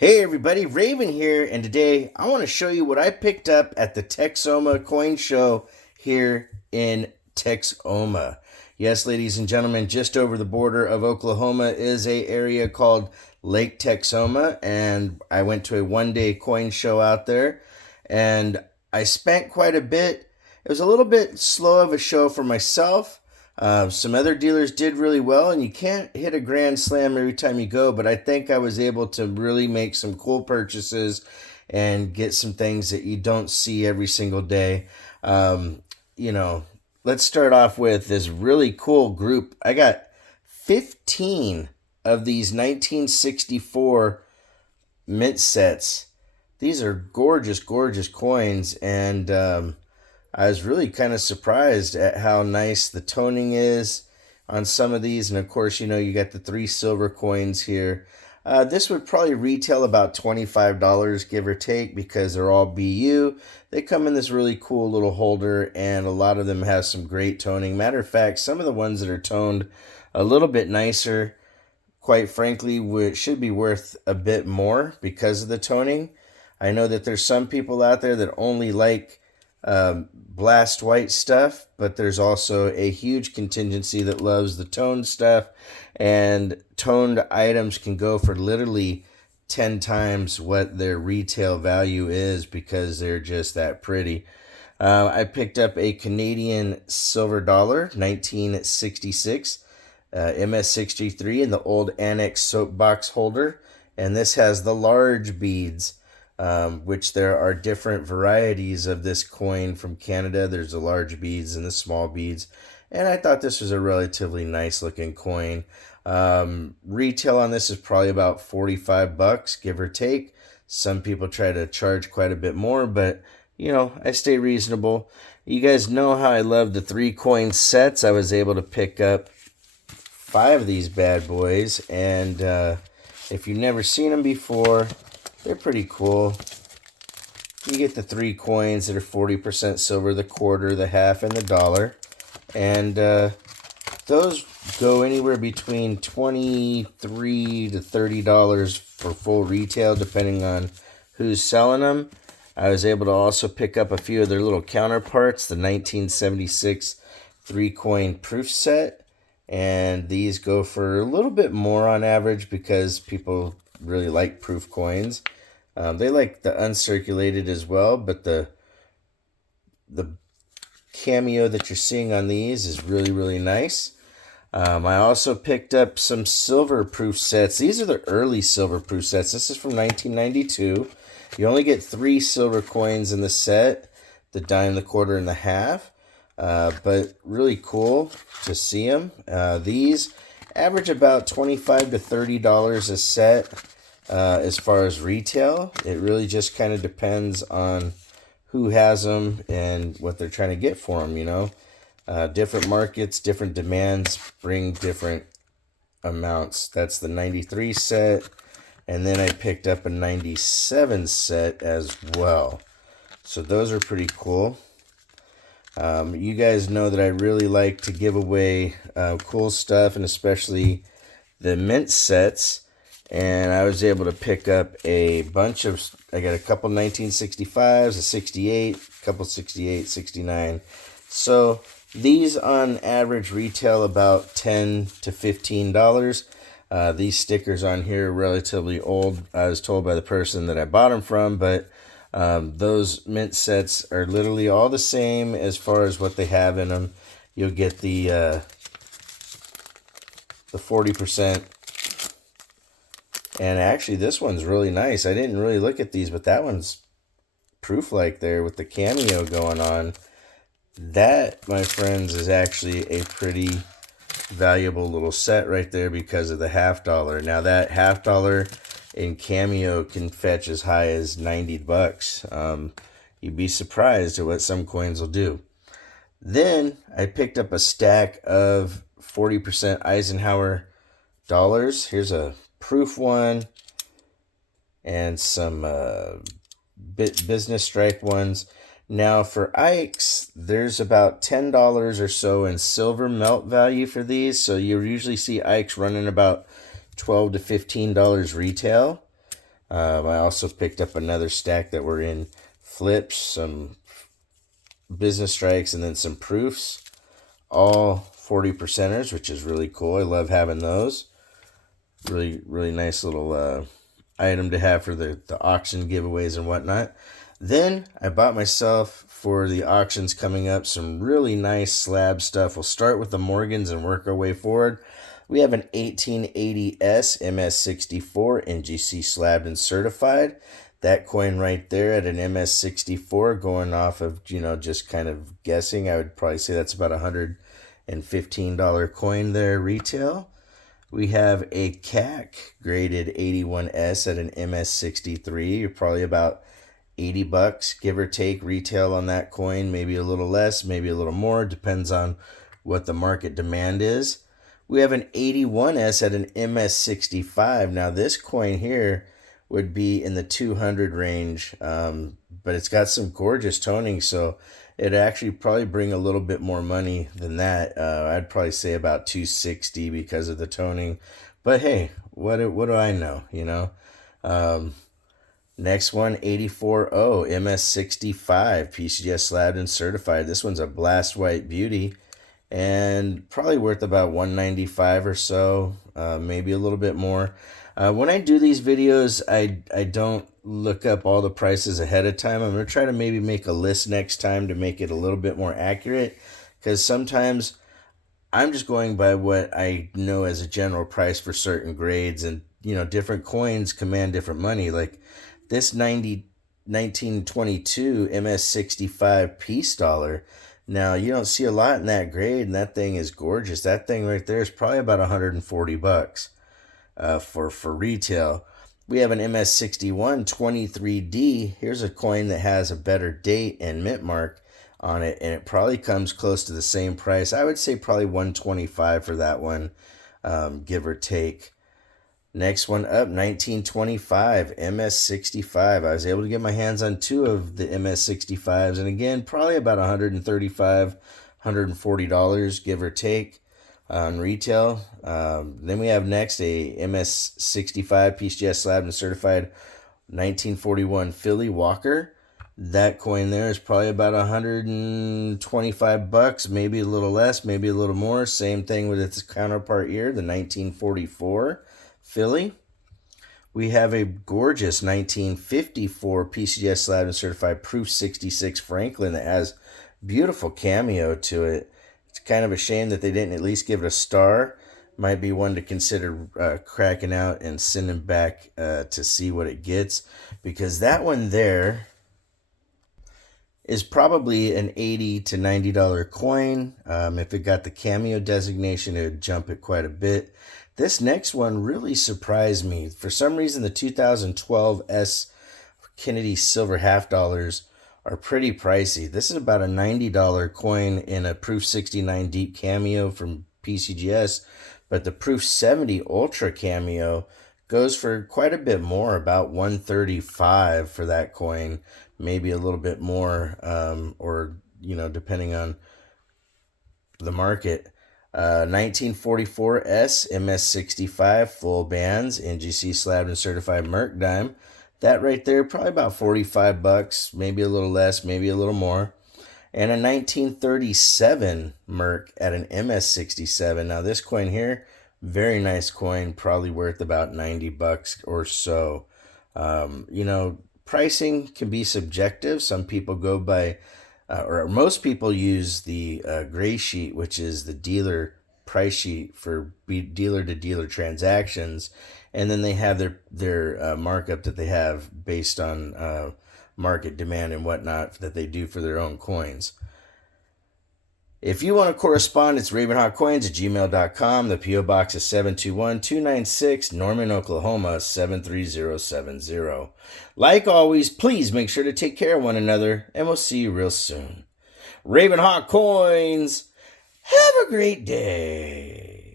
Hey everybody, Raven here, and today I want to show you what I picked up at the Texoma Coin Show here in Texoma. Yes, ladies and gentlemen, just over the border of Oklahoma is a area called Lake Texoma, and I went to a one-day coin show out there, and I spent quite a bit. It was a little bit slow of a show for myself. Some other dealers did really well, and you can't hit a grand slam every time you go, but I think I was able to really make some cool purchases and get some things that you don't see every single day. Um, you know, let's start off with this really cool group. I got 15 of these 1964 mint sets. These are gorgeous, gorgeous coins, and I was really kind of surprised at how nice the toning is on some of these. And of course, you got the 3 silver coins here. This would probably retail about $25, give or take, because they're all BU. They come in this really cool little holder, and a lot of them have some great toning. Matter of fact, some of the ones that are toned a little bit nicer, quite frankly, should be worth a bit more because of the toning. I know that there's some people out there that only like blast white stuff, but there's also a huge contingency that loves the toned stuff, and toned items can go for literally 10 times what their retail value is because they're just that pretty. I picked up a Canadian silver dollar, 1966, MS63 in the old annex soapbox holder, and this has the large beads. Which there are different varieties of this coin from Canada. There's the large beads and the small beads. And I thought this was a relatively nice looking coin. Retail on this is probably about $45, give or take. Some people try to charge quite a bit more, but I stay reasonable. You guys know how I love the 3 coin sets. I was able to pick up 5 of these bad boys, and if you've never seen them before, they're pretty cool. You get the 3 coins that are 40% silver, the quarter, the half, and the dollar. And those go anywhere between $23 to $30 for full retail, depending on who's selling them. I was able to also pick up a few of their little counterparts, the 1976 3-coin proof set. And these go for a little bit more on average because people really like proof coins. They like the uncirculated as well, but the cameo that you're seeing on these is really, really nice. I also picked up some silver proof sets. These are the early silver proof sets. This is from 1992. You only get 3 silver coins in the set, the dime, the quarter, and the half. But really cool to see them. These average about $25 to $30 a set. As far as retail, it really just kind of depends on who has them and what they're trying to get for them, Different markets, different demands bring different amounts. That's the 93 set, and then I picked up a 97 set as well. So those are pretty cool. You guys know that I really like to give away cool stuff, and especially the mint sets. And I was able to pick up a bunch of, I got a couple 1965s, a 68, a couple 68, 69. So these on average retail about $10 to $15. These stickers on here are relatively old. I was told by the person that I bought them from, but those mint sets are literally all the same as far as what they have in them. You'll get the 40%. And actually, this one's really nice. I didn't really look at these, but that one's proof-like there with the cameo going on. That, my friends, is actually a pretty valuable little set right there because of the $half. Now, that $half in cameo can fetch as high as $90. You'd be surprised at what some coins will do. Then, I picked up a stack of 40% Eisenhower dollars. Here's a proof one and some business strike ones. Now for Ikes, there's about $10 or so in silver melt value for these, so you usually see Ikes running about $12 to $15 retail. I also picked up another stack that were in flips, some business strikes, and then some proofs. All 40 percenters, which is really cool. I love having those. Really, really nice little item to have for the auction giveaways and whatnot. Then I bought myself, for the auctions coming up, some really nice slab stuff. We'll start with the Morgans and work our way forward. We have an 1880S MS64 NGC slabbed and certified. That coin right there at an MS64, going off of, just kind of guessing, I would probably say that's about $115 coin there retail. We have a CAC graded 81S at an MS63. You're probably about $80, give or take, retail on that coin. Maybe a little less, maybe a little more. Depends on what the market demand is. We have an 81S at an MS65. Now this coin here would be in the 200 range, but it's got some gorgeous toning, so it'd actually probably bring a little bit more money than that. I'd probably say about 260 because of the toning. But hey, what do I know, Next one, 84O MS65 PCGS slabbed and certified. This one's a blast white beauty and probably worth about $195 or so, maybe a little bit more. When I do these videos, I don't look up all the prices ahead of time. I'm going to try to maybe make a list next time to make it a little bit more accurate, because sometimes I'm just going by what I know as a general price for certain grades, and different coins command different money. Like this 1922 MS65 peace dollar. Now, you don't see a lot in that grade, and that thing is gorgeous. That thing right there is probably about $140 for retail. We have an MS61 23D. Here's a coin that has a better date and mint mark on it, and it probably comes close to the same price. I would say probably $125 for that one, give or take. Next one up, 1925 MS65. I was able to get my hands on two of the MS65s, and again, probably about $135, $140, give or take, on retail. Then we have next a MS65 PCGS slabbed and certified 1941 Philly Walker. That coin there is probably about $125, maybe a little less, maybe a little more. Same thing with its counterpart here, the 1944 Philly. We have a gorgeous 1954 PCGS slabbed and certified Proof 66 Franklin that has beautiful cameo to it. It's kind of a shame that they didn't at least give it a star. Might be one to consider cracking out and sending back to see what it gets, because that one there is probably an $80 to $90 coin. If it got the cameo designation, it would jump it quite a bit. This next one really surprised me. For some reason, the 2012 S Kennedy silver half dollars are pretty pricey. This is about a $90 coin in a Proof 69 deep cameo from PCGS, but the Proof 70 ultra cameo goes for quite a bit more, about $135 for that coin, maybe a little bit more, or depending on the market. 1944 S MS65 full bands NGC slabbed and certified Merc dime. That right there, probably about $45, maybe a little less, maybe a little more. And a 1937 Merc at an MS67. Now this coin here, very nice coin, probably worth about $90 or so. Pricing can be subjective. Some people go by, or most people use the gray sheet, which is the dealer price sheet for dealer-to-dealer transactions, and then they have their markup that they have based on market demand and whatnot that they do for their own coins. If you want to correspond, it's ravenhawkcoins@gmail.com. The P.O. Box is 721-296, Norman, Oklahoma, 73070. Like always, please make sure to take care of one another, and we'll see you real soon. Ravenhawk Coins, have a great day.